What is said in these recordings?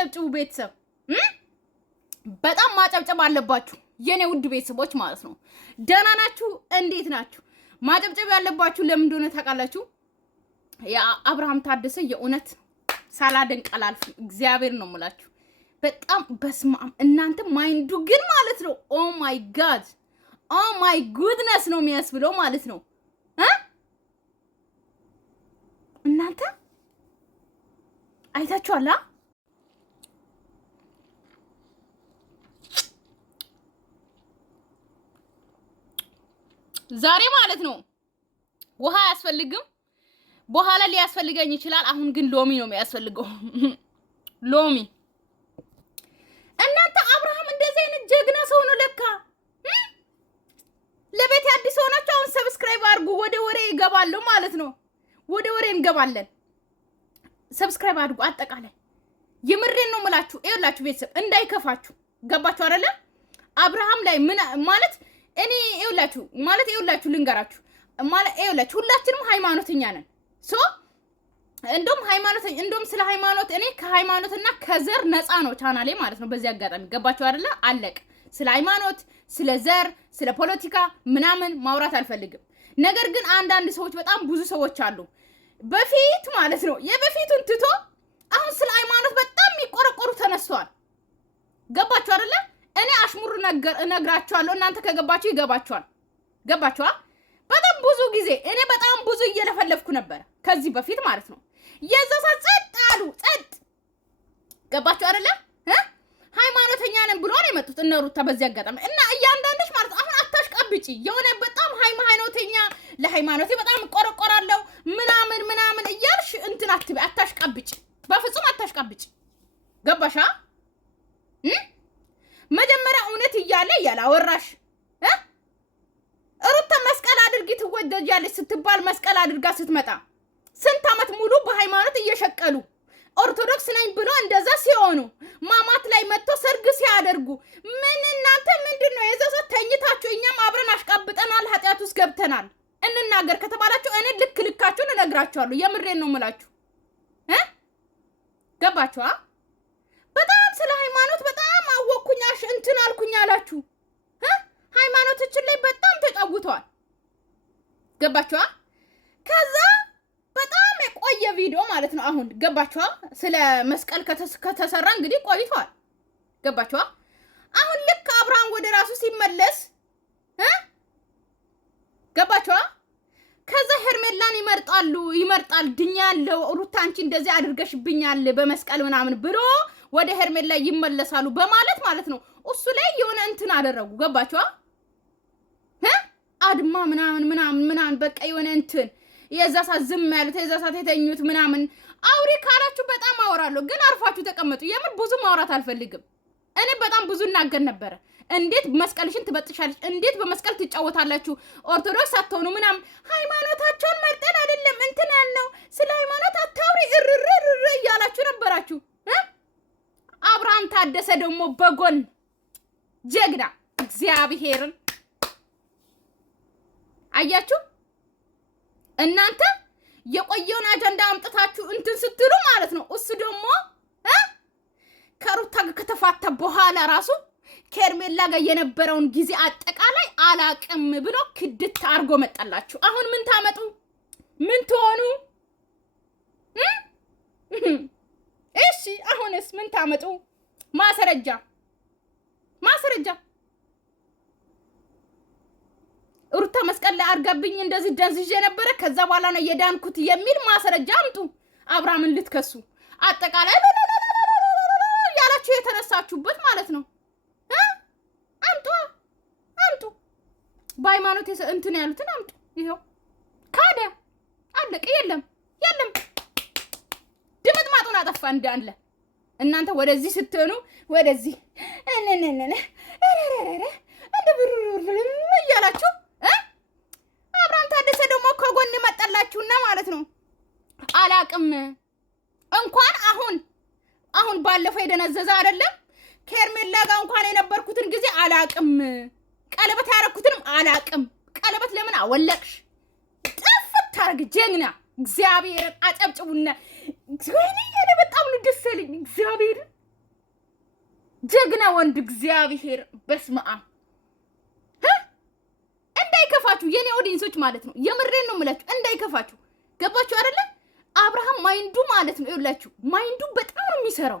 አጨብጭቡ ቤተሰብ በጣም ማጨብጨብ አለባችሁ የኔ ውድ ቤተሰቦች ማለት ነው። ደህና ናችሁ? እንዴት ናችሁ? ማጨብጨብ ያለባችሁ ለምን እንደሆነ ታውቃላችሁ? የአብርሃም ታደሰ የእውነት ሳላደንቅ አላልፍም። እግዚአብሔር ነው የምላችሁ። በጣም በስማም እናንተ ማይንዱ ግን ማለት ነው ኦ ማይ ጉድነስ ነው የሚያስብለው ማለት ነው። እናንተ አይታችኋላ? ዛሬ ማለት ነው ውሃ አያስፈልግም። በኋላ ሊያስፈልገኝ ይችላል። አሁን ግን ሎሚ ነው የሚያስፈልገው። ሎሚ እናንተ አብርሃም እንደዚህ አይነት ጀግና ሰው ነው ለካ። ለቤት አዲስ ሆናችሁ አሁን ሰብስክራይብ አድርጉ። ወደ ወሬ ይገባለሁ ማለት ነው። ወደ ወሬ እንገባለን። ሰብስክራይብ አድርጉ። አጠቃላይ የምሬን ነው የምላችሁ። ይኸውላችሁ ቤተሰብ እንዳይከፋችሁ። ገባችሁ አይደለ? አብርሃም ላይ ምን ማለት እኔ ይኸውላችሁ ልንገራችሁ ማለት ይኸውላችሁ ሁላችንም ሃይማኖተኛ ነን። እንደውም ስለ ሃይማኖት እኔ ከሃይማኖትና ከዘር ነፃ ነው ቻናሌ ማለት ነው። በዚህ አጋጣሚ ገባችሁ አይደለ? አለቅ ስለ ሃይማኖት፣ ስለ ዘር፣ ስለ ፖለቲካ ምናምን ማውራት አልፈልግም። ነገር ግን አንዳንድ ሰዎች በጣም ብዙ ሰዎች አሉ በፊት ማለት ነው የበፊቱን ትቶ አሁን ስለ ሃይማኖት በጣም የሚቆረቆሩ ተነስተዋል። ገባችሁ አይደለ? እኔ አሽሙር እነግራችኋለሁ። እናንተ ከገባችሁ ይገባችኋል። ገባችኋል? በጣም ብዙ ጊዜ እኔ በጣም ብዙ እየለፈለፍኩ ነበር ከዚህ በፊት ማለት ነው። የዘሳ ጸጥ አሉ ጸጥ። ገባችሁ አይደለ? ሃይማኖተኛ ነን ብሎ ነው የመጡት እነ ሩታ በዚህ አጋጣሚ እና እያንዳንድሽ ማለት አሁን አታሽቃብጪ። የሆነ በጣም ሃይማኖተኛ ለሃይማኖቴ በጣም እቆረቆራለሁ ምናምን እያልሽ እንትን አትበይ። አታሽቃብጪ፣ በፍጹም አታሽቃብጪ። ገባሻ? መጀመሪያ እውነት እያለ ያላወራሽ ሩታ መስቀል አድርጊ ትወደጃለች ስትባል መስቀል አድርጋ ስትመጣ ስንት ዓመት ሙሉ በሃይማኖት እየሸቀሉ ኦርቶዶክስ ነኝ ብሎ እንደዛ ሲሆኑ ማማት ላይ መጥቶ ሰርግ ሲያደርጉ ምን እናንተ ምንድነው የዘሰ ተኝታችሁ እኛም አብረን አሽቃብጠናል፣ ኃጢያት ውስጥ ገብተናል እንናገር ከተባላችሁ እኔ ልካችሁን እነግራችኋለሁ። የምሬን ነው የምላችሁ። ገባችኋ? በጣም ስለ ሃይማኖት በጣም አወኩኛሽ እንትን አልኩኝ አላችሁ። ሃይማኖቶችን ላይ በጣም ተጫውተዋል። ገባችኋ? ከዛ በጣም የቆየ ቪዲዮ ማለት ነው አሁን ገባችኋ? ስለ መስቀል ከተሰራ እንግዲህ ቆይቷል። ገባችኋ? አሁን ልክ አብርሃም ወደ ራሱ ሲመለስ ገባችኋ? ከዛ ሄርሜላን ይመርጣል ድኛለው ሩታ አንቺ እንደዚህ አድርገሽብኛል በመስቀል ምናምን ብሎ ወደ ሄርሜላ ይመለሳሉ በማለት ማለት ነው እሱ ላይ የሆነ እንትን አደረጉ። ገባችኋ? አድማ ምናምን በቃ የሆነ እንትን የዛሳ ዝም ያሉት የዛሳ የተኙት ምናምን አውሪ ካላችሁ በጣም አወራለሁ፣ ግን አርፋችሁ ተቀመጡ። የምን ብዙ ማውራት አልፈልግም። እኔ በጣም ብዙ እናገር ነበረ። እንዴት መስቀልሽን ትበጥሻለሽ? እንዴት በመስቀል ትጫወታላችሁ? ኦርቶዶክስ አትሆኑ ምናምን። ሃይማኖታቸውን መርጠን አይደለም እንትን ያልነው። ስለ ሃይማኖት አታውሪ እርርር እያላችሁ ነበራችሁ። አብርሃም ታደሰ ደግሞ በጎን ጀግና እግዚአብሔርን አያችሁ። እናንተ የቆየውን አጀንዳ አምጥታችሁ እንትን ስትሉ ማለት ነው እሱ ደግሞ ከሩታ ጋር ከተፋታ በኋላ ራሱ ከሄርሜላ ጋር የነበረውን ጊዜ አጠቃላይ አላቅም ብሎ ክድት አርጎ መጣላችሁ። አሁን ምን ታመጡ? ምን ትሆኑ? እሺ አሁንስ ምን ታመጡ? ማስረጃ ሩታ መስቀል ላይ አርጋብኝ እንደዚህ ደንዝዤ ነበረ ከዛ በኋላ ነው የዳንኩት የሚል ማስረጃ አምጡ። አብርሃምን ልትከሱ አጠቃላይ ያላችሁ የተነሳችሁበት ማለት ነው። አምጡ በሃይማኖት እንትን ያሉትን አምጡ። ይሄው ካደ አለቀ። የለም ድምጥ ማጡን አጠፋ እንዳለ። እናንተ ወደዚህ ስትሆኑ ወደዚህ እንደ ብሩር እያላችሁ አብርሃም ታደሰ ደግሞ ከጎን መጣላችሁና ማለት ነው አላቅም። እንኳን አሁን ባለፈው የደነዘዘ አይደለም ከሄርሜላ ጋር እንኳን የነበርኩትን ጊዜ አላቅም። ቀለበት ያረኩትንም አላቅም። ቀለበት ለምን አወለቅሽ? ጥፍት ታርግ ጀግና። እግዚአብሔርን አጨብጭቡና ወይኔ እኔ በጣም ነው ደስ ያለኝ። እግዚአብሔርን ጀግና ወንድ እግዚአብሔር በስመአ እንዳይከፋችሁ የኔ ኦዲየንሶች ማለት ነው። የምሬን ነው የምላችሁ እንዳይከፋችሁ። ገባችሁ አይደለ? አብርሃም ማይንዱ ማለት ነው ይኸውላችሁ፣ ማይንዱ በጣም ነው የሚሰራው።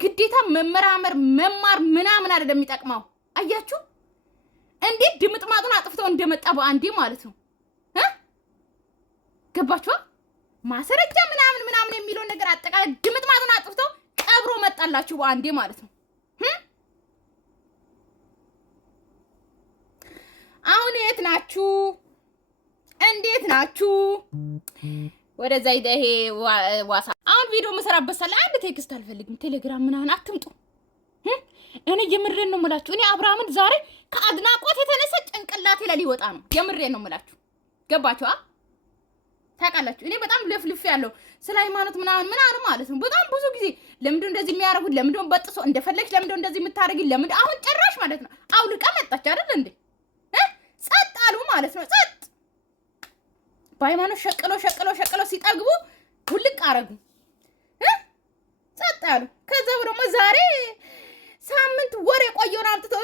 ግዴታ መመራመር መማር ምናምን አይደለም የሚጠቅመው። አያችሁ እንዴት ድምጥማጡን አጥፍተው እንደመጣ በአንዴ ማለት ነው። ገባችሁ? ማሰረጃ ምናምን የሚለው ነገር አጠቃላይ ድምጥማጡን አጥፍተው ቀብሮ መጣላችሁ በአንዴ ማለት ነው። አሁን የት ናችሁ? እንዴት ናችሁ? ወደዛ ይሄ ዋሳ አሁን ቪዲዮ መሰራበት ሰላ አንድ ቴክስት አልፈልግም። ቴሌግራም ምናምን አትምጡ። እኔ የምሬን ነው የምላችሁ። እኔ አብርሃምን ዛሬ ከአድናቆት የተነሳ ጭንቅላቴ ላይ ሊወጣ ነው። የምሬን ነው የምላችሁ። ገባችሁ? ታውቃላችሁ እኔ በጣም ልፍልፍ ያለው ስለ ሃይማኖት ምናምን ማለት ነው። በጣም ብዙ ጊዜ ለምንድን እንደዚህ የሚያደርጉት? ለምንድን በጥሶ እንደፈለግሽ ለምንድን እንደዚህ የምታደርጊ? ለምንድን አሁን ጭራሽ ማለት ነው አውልቃ መጣች አይደል እንዴ? ጸጥ አሉ ማለት ነው። ጸጥ በሃይማኖት ሸቅሎ ሲጠግቡ ሁልቅ አረጉ። ጸጥ አሉ። ከዛ ደግሞ ዛሬ ሳምንት ወር የቆየውን አምጥተው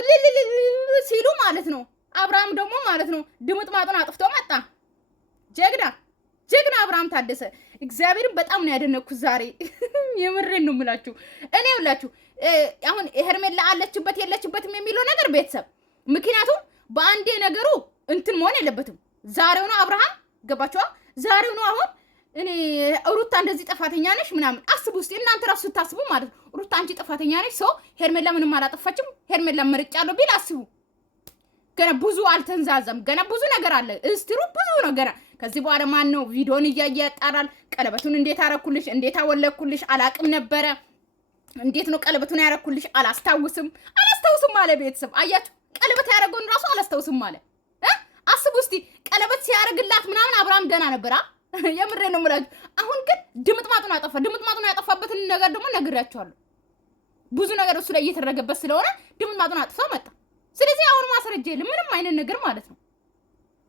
ሲሉ ማለት ነው። አብርሃም ደግሞ ማለት ነው ድምጥማጡን አጥፍቶ መጣ። ጀግና አብርሃም ታደሰ እግዚአብሔርን በጣም ነው ያደነኩት ዛሬ። የምሬን ነው የምላችሁ። እኔ ሁላችሁ አሁን ሄርሜላ አለችበት የለችበትም የሚለው ነገር ቤተሰብ፣ ምክንያቱም በአንዴ ነገሩ እንትን መሆን የለበትም። ዛሬው ነው አብርሃም ገባችኋ? ዛሬው ነው አሁን እኔ ሩታ እንደዚህ ጥፋተኛ ነሽ ምናምን አስቡ እስቲ እናንተ ራሱ ስታስቡ ማለት ነው። ሩታ አንቺ ጥፋተኛ ነሽ፣ ሰው ሄርሜላ ምንም አላጠፋችም፣ ሄርሜላ መርጫለሁ ቢል አስቡ። ገና ብዙ አልተንዛዘም፣ ገና ብዙ ነገር አለ። እስቲሩ ብዙ ነው ገና። ከዚህ በኋላ ማን ነው ቪዲዮን እያየ ያጣራል? ቀለበቱን እንዴት አረኩልሽ፣ እንዴት አወለኩልሽ አላቅም ነበረ። እንዴት ነው ቀለበቱን ያረኩልሽ አላስታውስም አለ ቤተሰብ። አያችሁ ቀለበት ያረገውን ራሱ አላስታውስም አለ። አስቡ እስቲ ቀለበት ሲያረግላት ምናምን አብርሃም ደህና ነበር። የምሬ ነው የምላችሁ። አሁን ግን ድምጥማጡን አጠፋ። ድምጥማጡን ያጠፋበትን ነገር ደግሞ ነግሬያቸዋለሁ። ብዙ ነገር እሱ ላይ እየተደረገበት ስለሆነ ድምጥማጡን አጥፋ መጣ። ስለዚህ አሁን ማስረጃ የለም ምንም አይነት ነገር ማለት ነው።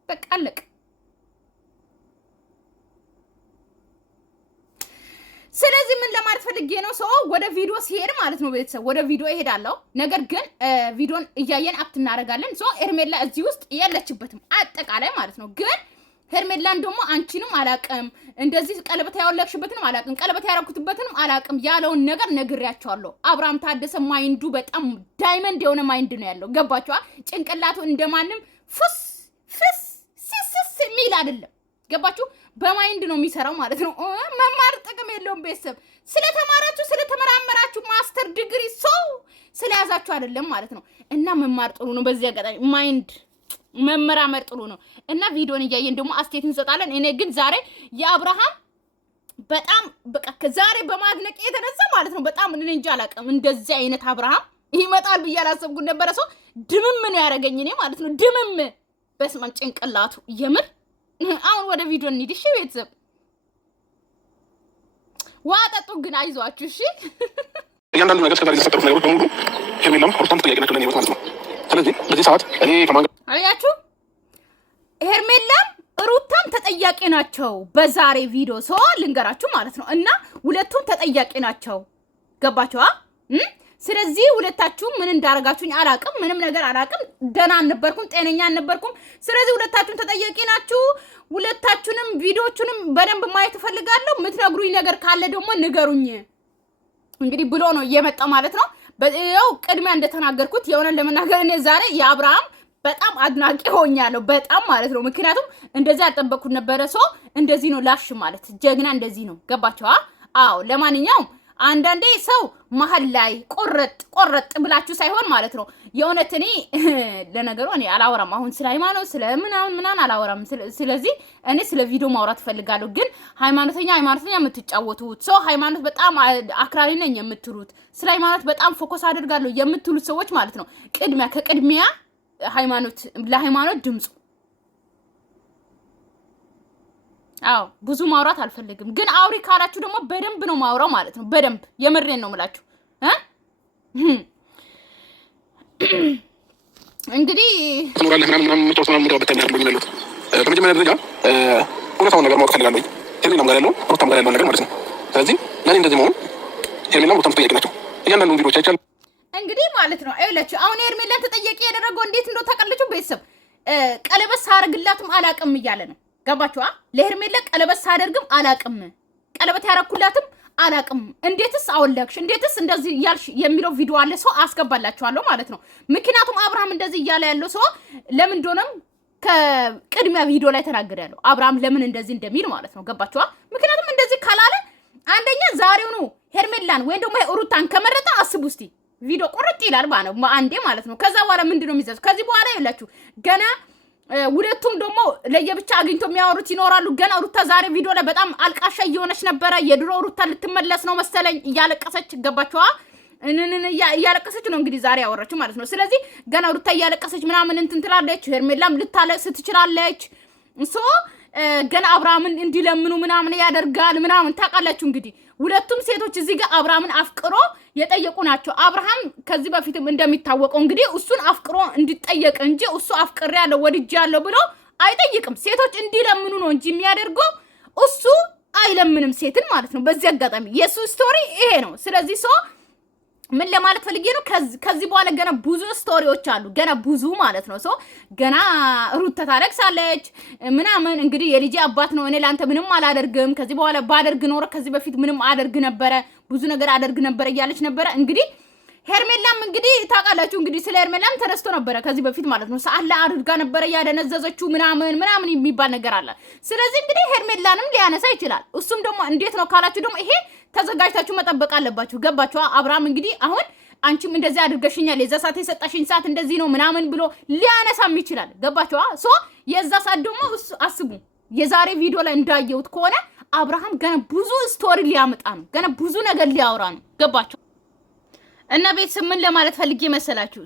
በቃ አለቀ። ስለዚህ ምን ለማለት ፈልጌ ነው፣ ሰው ወደ ቪዲዮ ሲሄድ ማለት ነው ቤተሰብ ወደ ቪዲዮ ይሄዳለሁ። ነገር ግን ቪዲዮን እያየን አክት እናደርጋለን። ሶ ሄርሜላ እዚህ ውስጥ የለችበትም አጠቃላይ ማለት ነው። ግን ሄርሜላን ደግሞ አንቺንም አላቅም፣ እንደዚህ ቀለበት ያወለቅሽበትንም አላቅም፣ ቀለበት ያረኩትበትንም አላቅም ያለውን ነገር ነግሬያቸዋለሁ። አብርሃም ታደሰ ማይንዱ በጣም ዳይመንድ የሆነ ማይንድ ነው ያለው። ገባችኋ? ጭንቅላቱ እንደማንም ፍስ ሲስስ የሚል አይደለም። ገባችሁ? በማይንድ ነው የሚሰራው ማለት ነው። መማር ጥቅም የለውም ቤተሰብ። ስለተማራችሁ ስለተመራመራችሁ ማስተር ዲግሪ ሰው ስለያዛችሁ አይደለም ማለት ነው። እና መማር ጥሩ ነው። በዚህ አጋጣሚ ማይንድ መመራመር ጥሩ ነው። እና ቪዲዮን እያየን ደግሞ አስተያየት እንሰጣለን። እኔ ግን ዛሬ የአብርሃም በጣም በቃ ዛሬ በማድነቅ የተነሳ ማለት ነው በጣም እኔ እንጃ አላውቅም። እንደዚህ አይነት አብርሃም ይመጣል ብዬ አላሰብኩት ነበረ። ሰው ድምም ነው ያደረገኝ እኔ ማለት ነው። ድምም በስመ አብ ጭንቅላቱ የምር። አሁን ወደ ቪዲዮ እንሂድ እሺ ቤተሰብ። ዋጠጡ ግን አይዟችሁ እሺ። እያንዳንዱ ነገር እስከዛሬ የተፈጠሩት ነገሮች በሙሉ ሄርሜላም ሩታም ተጠያቂ ናቸው ለኔ ህይወት ማለት ነው። ስለዚህ በዚህ ሰዓት እኔ አያችሁ ሄርሜላም ሩታም ተጠያቂ ናቸው በዛሬ ቪዲዮ ሰው ልንገራችሁ ማለት ነው። እና ሁለቱም ተጠያቂ ናቸው። ገባችኋ? ስለዚህ ሁለታችሁ ምን እንዳረጋችሁኝ አላቅም፣ ምንም ነገር አላቅም። ደህና አልነበርኩም፣ ጤነኛ አልነበርኩም። ስለዚህ ሁለታችሁም ተጠያቂ ናችሁ። ሁለታችሁንም ቪዲዮቹንም በደንብ ማየት እፈልጋለሁ። የምትነግሩኝ ነገር ካለ ደግሞ ንገሩኝ። እንግዲህ ብሎ ነው እየመጣ ማለት ነው። ያው ቅድሚያ እንደተናገርኩት የሆነን ለመናገር እኔ ዛሬ የአብርሃም በጣም አድናቂ ሆኛለሁ፣ በጣም ማለት ነው። ምክንያቱም እንደዚህ ያልጠበቅኩት ነበረ። ሰው እንደዚህ ነው ላሽ ማለት ጀግና እንደዚህ ነው። ገባችኋ? አዎ ለማንኛውም አንዳንዴ ሰው መሀል ላይ ቆረጥ ብላችሁ ሳይሆን ማለት ነው። የእውነት እኔ ለነገሩ እኔ አላወራም አሁን ስለ ሃይማኖት ስለ ምናምን አላወራም። ስለዚህ እኔ ስለ ቪዲዮ ማውራት ፈልጋለሁ። ግን ሃይማኖተኛ የምትጫወቱት ሰው ሃይማኖት በጣም አክራሪ ነኝ የምትሉት ስለ ሃይማኖት በጣም ፎከስ አድርጋለሁ የምትሉት ሰዎች ማለት ነው ከቅድሚያ ለሃይማኖት ድምፁ። አዎ ብዙ ማውራት አልፈልግም። ግን አውሪ ካላችሁ ደግሞ በደንብ ነው ማውራው ማለት ነው። በደንብ የምሬን ነው የምላችሁ። እንግዲህ ኖራለህ ምናምን የምትወጣው በተኛ ያለው ይመለጥ በመጀመሪያ ደረጃ እውነታውን ነገር ማወቅ ፈልጋለሁ። ሄርሜላም ጋር ያለው ሩታም ጋር ያለው ነገር ማለት ነው። ስለዚህ ለኔ እንደዚህ መሆን ሄርሜላም ሩታም ተጠያቂ ናቸው። እያንዳንዱ ቪዲዮዎች አይቻል እንግዲህ ማለት ነው አይላችሁ። አሁን ሄርሜላን ተጠያቂ ያደረገው እንዴት እንደው ታውቃላችሁ? ቤተሰብ ቀለበት ሳርግላትም አላቅም እያለ ነው። ገባችኋ? ለሄርሜላ ቀለበት ሳደርግም አላቅም፣ ቀለበት ያረኩላትም አላቅም። እንዴትስ አወለክሽ፣ እንዴትስ እንደዚህ እያልሽ የሚለው ቪዲዮ አለ። ሰው አስገባላችኋለሁ ማለት ነው። ምክንያቱም አብርሃም እንደዚህ እያለ ያለው ሰው ለምን እንደሆነም ከቅድሚያ ቪዲዮ ላይ ተናገረ ያለው አብርሃም ለምን እንደዚህ እንደሚል ማለት ነው። ገባችኋ? ምክንያቱም እንደዚህ ካላለ አንደኛ ዛሬው ነው ሄርሜላን ወይም ደግሞ ሩታን ከመረጠ አስቡ እስቲ ቪዲዮ ቁርጥ ይላል አንዴ ማለት ነው። ከዛ በኋላ ምንድነው የሚዘዙ? ከዚህ በኋላ ይላችሁ ገና ሁለቱም ደግሞ ለየብቻ አግኝቶ የሚያወሩት ይኖራሉ። ገና ሩታ ዛሬ ቪዲዮ ላይ በጣም አልቃሻ እየሆነች ነበረ። የድሮ ሩታ ልትመለስ ነው መሰለኝ እያለቀሰች ገባችኋ? እያለቀሰች ነው እንግዲህ ዛሬ ያወራችሁ ማለት ነው። ስለዚህ ገና ሩታ እያለቀሰች ምናምን እንትን ትላለች። ሄርሜላም ልታለቅስ ትችላለች። ገና አብርሃምን እንዲለምኑ ምናምን ያደርጋል ምናምን ታውቃላችሁ። እንግዲህ ሁለቱም ሴቶች እዚህ ጋር አብርሃምን አፍቅሮ የጠየቁ ናቸው። አብርሃም ከዚህ በፊትም እንደሚታወቀው እንግዲህ እሱን አፍቅሮ እንዲጠየቅ እንጂ እሱ አፍቅሬያለሁ ወድጄያለሁ ብሎ አይጠይቅም። ሴቶች እንዲለምኑ ነው እንጂ የሚያደርገው እሱ አይለምንም ሴትን ማለት ነው። በዚህ አጋጣሚ የሱ ስቶሪ ይሄ ነው። ስለዚህ ምን ለማለት ፈልጌ ነው? ከዚህ በኋላ ገና ብዙ ስቶሪዎች አሉ። ገና ብዙ ማለት ነው። ገና ሩታ ታለቅሳለች ምናምን። እንግዲህ የልጄ አባት ነው፣ እኔ ላንተ ምንም አላደርግም፣ ከዚህ በኋላ ባደርግ ኖረ ከዚህ በፊት ምንም አደርግ ነበረ፣ ብዙ ነገር አደርግ ነበረ እያለች ነበረ። እንግዲህ ሄርሜላም እንግዲህ ታውቃላችሁ፣ እንግዲህ ስለ ሄርሜላም ተነስቶ ነበረ ከዚህ በፊት ማለት ነው። ሰዓት ላይ አድርጋ ነበረ ያደነዘዘችው ምናምን የሚባል ነገር አለ። ስለዚህ እንግዲህ ሄርሜላንም ሊያነሳ ይችላል። እሱም ደግሞ እንዴት ነው ካላችሁ ደግሞ ይሄ ተዘጋጅታችሁ መጠበቅ አለባችሁ። ገባችሁ? አብርሃም እንግዲህ አሁን አንቺም እንደዚህ አድርገሽኛል፣ የዛ ሰዓት የሰጣሽኝ ሰዓት እንደዚህ ነው ምናምን ብሎ ሊያነሳም ይችላል። ገባችሁ? የዛ ሰዓት ደግሞ አስቡ፣ የዛሬ ቪዲዮ ላይ እንዳየሁት ከሆነ አብርሃም ገና ብዙ ስቶሪ ሊያመጣ ነው፣ ገና ብዙ ነገር ሊያወራ ነው። ገባችሁ? እና ቤተሰብ ምን ለማለት ፈልጌ መሰላችሁ?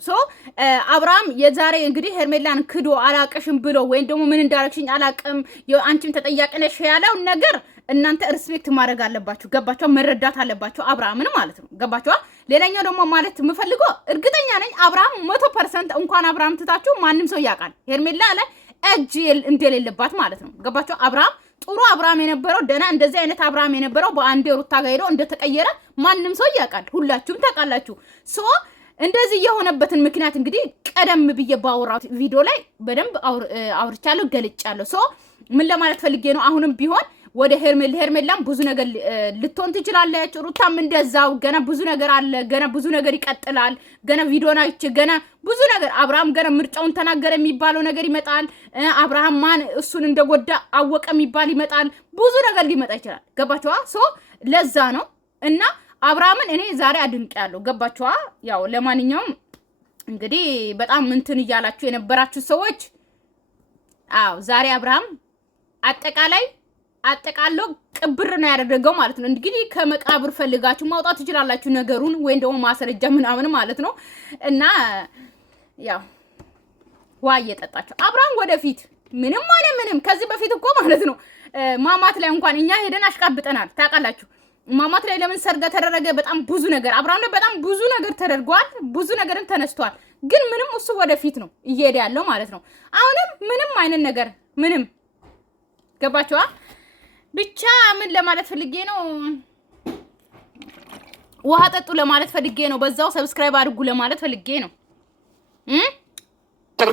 አብርሃም የዛሬ እንግዲህ ሄርሜላን ክዶ አላቀሽም ብሎ ወይም ደግሞ ምን እንዳረግሽኝ አላቅም አንቺም ተጠያቂ ነሽ ያለው ነገር እናንተ ሪስፔክት ማድረግ አለባችሁ። ገባችሁ? መረዳት አለባችሁ አብርሃምን ማለት ነው። ገባችሁ? ሌላኛው ደግሞ ማለት የምፈልገው እርግጠኛ ነኝ አብርሃም 100% እንኳን አብርሃም ትታችሁ ማንም ሰው ያውቃል ሄርሜላ ላይ እጅ እንደሌለባት ማለት ነው። ገባችሁ? አብርሃም ጥሩ አብርሃም የነበረው ደና እንደዚህ አይነት አብርሃም የነበረው በአንዴ ሩታ ጋር ሄዶ እንደተቀየረ ማንም ሰው ያውቃል። ሁላችሁም ታውቃላችሁ። እንደዚህ የሆነበትን ምክንያት እንግዲህ ቀደም ብዬ ባወራሁት ቪዲዮ ላይ በደንብ አውርቻለሁ፣ ገልጫለሁ። ምን ለማለት ፈልጌ ነው? አሁንም ቢሆን ወደ ሄርሜላም ብዙ ነገር ልትሆን ትችላለች። ሩታም እንደዛው ገና ብዙ ነገር አለ፣ ገና ብዙ ነገር ይቀጥላል። ገና ቪዲዮና ገና ብዙ ነገር አብርሃም ገና ምርጫውን ተናገረ የሚባለው ነገር ይመጣል። አብርሃም ማን እሱን እንደጎዳ አወቀ የሚባል ይመጣል። ብዙ ነገር ሊመጣ ይችላል። ገባችኋ? ለዛ ነው እና አብርሃምን እኔ ዛሬ አድንቄያለሁ። ገባችኋ? ያው ለማንኛውም እንግዲህ በጣም እንትን እያላችሁ የነበራችሁ ሰዎች ዛሬ አብርሃም አጠቃሎ ቅብር ነው ያደረገው ማለት ነው። እንግዲህ ከመቃብር ፈልጋችሁ ማውጣት ትችላላችሁ ነገሩን ወይም ደግሞ ማስረጃ ምናምን ማለት ነው። እና ያው ዋ እየጠጣችሁ አብርሃም ወደፊት ምንም ሆነ ምንም ከዚህ በፊት እኮ ማለት ነው ማማት ላይ እንኳን እኛ ሄደን አሽቃብጠናል። ታውቃላችሁ ማማት ላይ ለምን ሰርጋ ተደረገ? በጣም ብዙ ነገር አብርሃም ላይ በጣም ብዙ ነገር ተደርጓል። ብዙ ነገርን ተነስቷል። ግን ምንም እሱ ወደፊት ነው እየሄደ ያለው ማለት ነው። አሁንም ምንም አይነት ነገር ምንም ገባችኋ? ብቻ ምን ለማለት ፈልጌ ነው? ውሃ ጠጡ ለማለት ፈልጌ ነው። በዛው ሰብስክራይብ አድርጉ ለማለት ፈልጌ ነው።